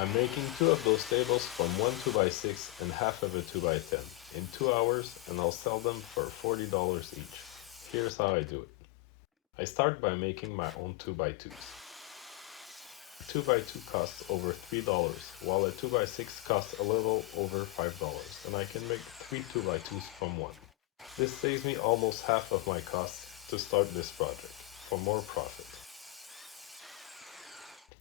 I'm making two of those tables from one 2x6 and half of a 2x10 in 2 hours, and I'll sell them for $40 each. Here's how I do it. I start by making my own 2x2s. A 2x2 costs over $3, while a 2x6 costs a little over $5, and I can make 3 2x2s from one. This saves me almost half of my costs to start this project, for more profit.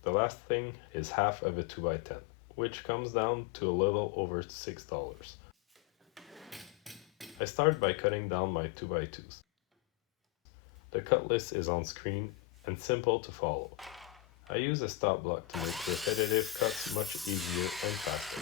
The last thing is half of a 2x10, which comes down to a little over $6. I start by cutting down my 2x2s. The cut list is on screen and simple to follow. I use a stop block to make repetitive cuts much easier and faster.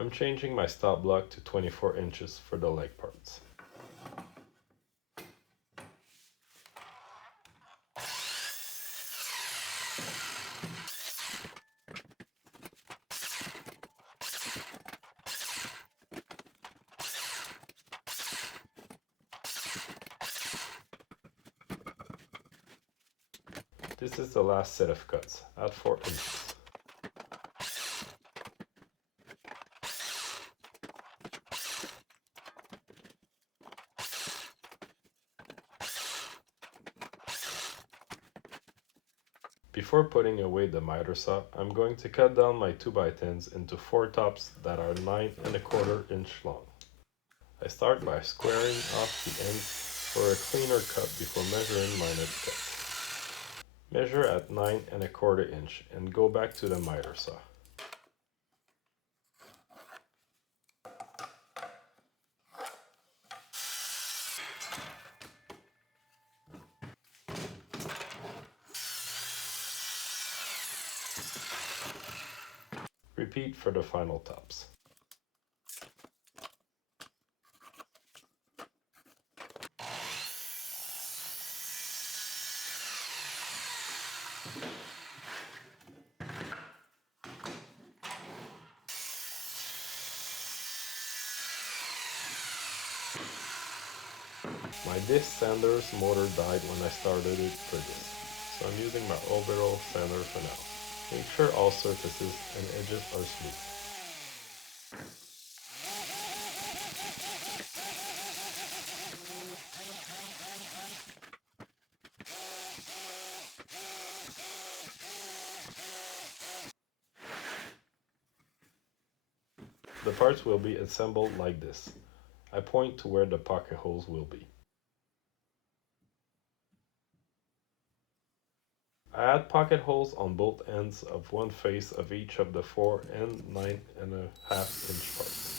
I'm changing my stop block to 24 inches for the leg parts. This is the last set of cuts, at 4 inches. Before putting away the miter saw, I'm going to cut down my 2x10s into 4 tops that are 9¼ inch long. I start by squaring off the ends for a cleaner cut before measuring my next cut. Measure at 9¼ inch and go back to the miter saw. Repeat for the final tops. My disc sander's motor died when I started it for this, so I'm using my orbital sander for now. Make sure all surfaces and edges are smooth. The parts will be assembled like this. I point to where the pocket holes will be. I add pocket holes on both ends of one face of each of the 4 and 9½ inch parts.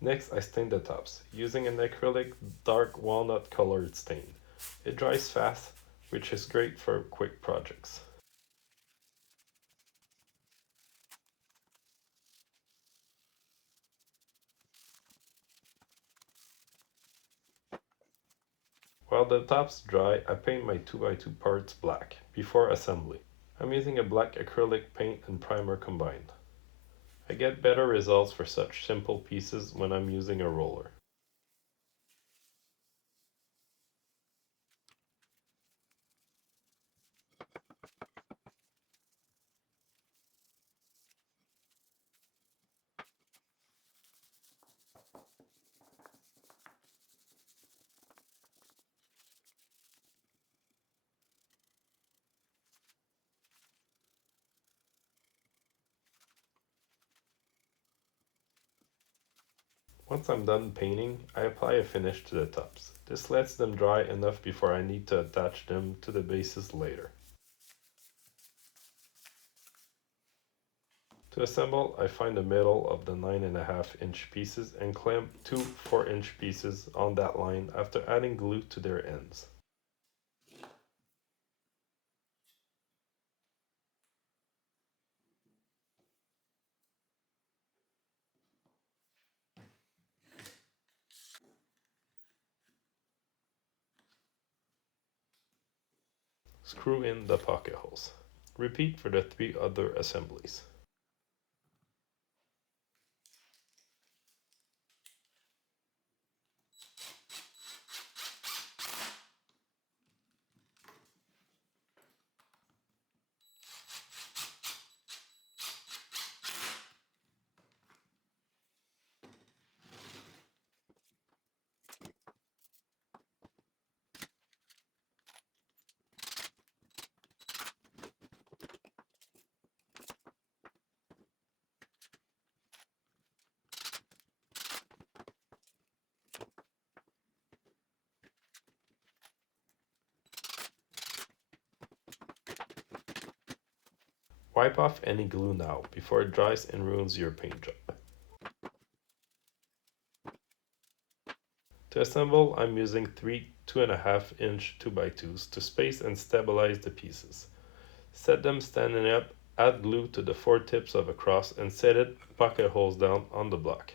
Next, I stain the tops, using an acrylic dark walnut colored stain. It dries fast, which is great for quick projects. While the tops dry, I paint my 2x2 parts black before assembly. I'm using a black acrylic paint and primer combined. I get better results for such simple pieces when I'm using a roller. Once I'm done painting, I apply a finish to the tops. This lets them dry enough before I need to attach them to the bases later. To assemble, I find the middle of the 9.5-inch pieces and clamp two 4-inch pieces on that line after adding glue to their ends. Screw in the pocket holes. Repeat for the 3 other assemblies. Wipe off any glue now before it dries and ruins your paint job. To assemble, I'm using 3 2.5-inch 2x2s to space and stabilize the pieces. Set them standing up, add glue to the 4 tips of a cross and set it pocket holes down on the block.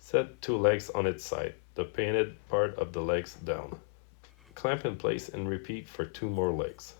Set 2 legs on its side, the painted part of the legs down. Clamp in place and repeat for 2 more legs.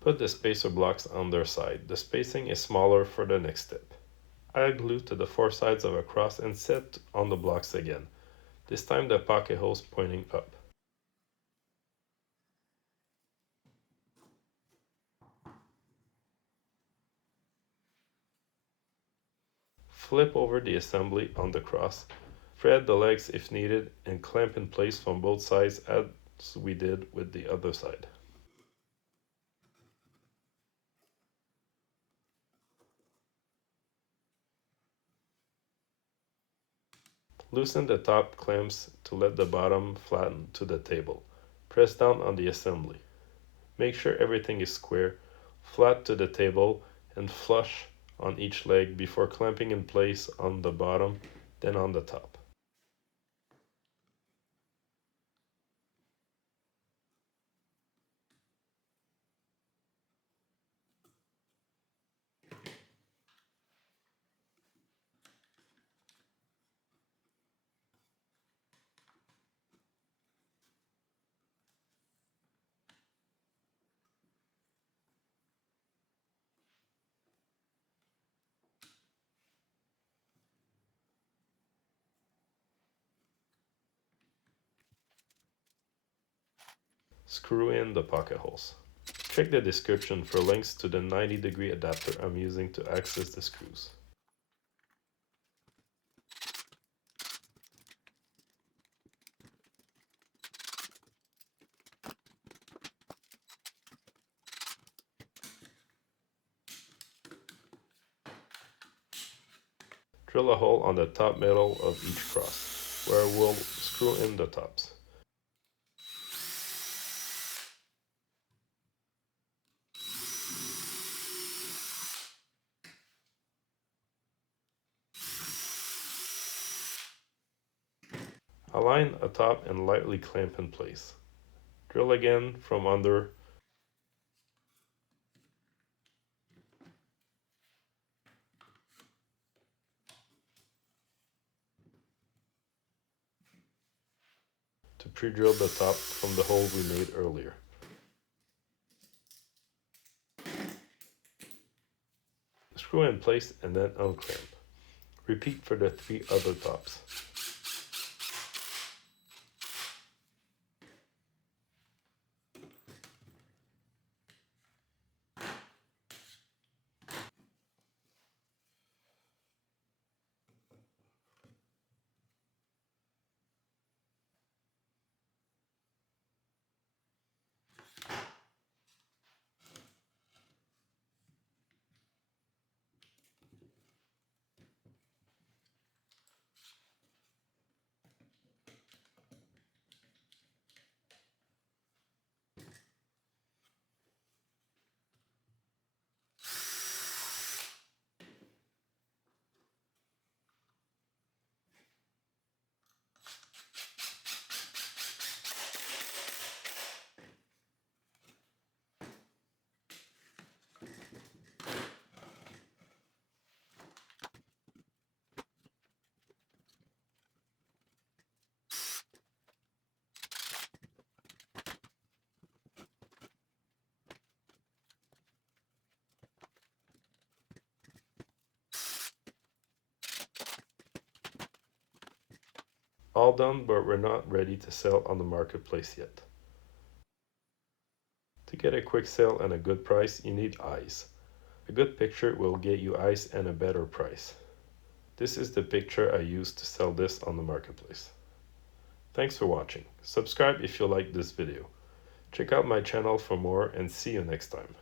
Put the spacer blocks on their side. The spacing is smaller for the next step. Add glue to the 4 sides of a cross and set on the blocks again. This time the pocket holes pointing up. Flip over the assembly on the cross, thread the legs if needed, and clamp in place from both sides as we did with the other side. Loosen the top clamps to let the bottom flatten to the table. Press down on the assembly. Make sure everything is square, flat to the table, and flush on each leg before clamping in place on the bottom, then on the top. Screw in the pocket holes. Check the description for links to the 90-degree adapter I'm using to access the screws. Drill a hole on the top middle of each cross, where we'll screw in the tops. Align atop and lightly clamp in place. Drill again from under to pre-drill the top from the hole we made earlier. Screw in place and then unclamp. Repeat for the 3 other tops. All done, but we're not ready to sell on the marketplace yet. To get a quick sale and a good price, you need eyes. A good picture will get you eyes and a better price. This is the picture I used to sell this on the marketplace. Thanks for watching. Subscribe if you like this video. Check out my channel for more and see you next time.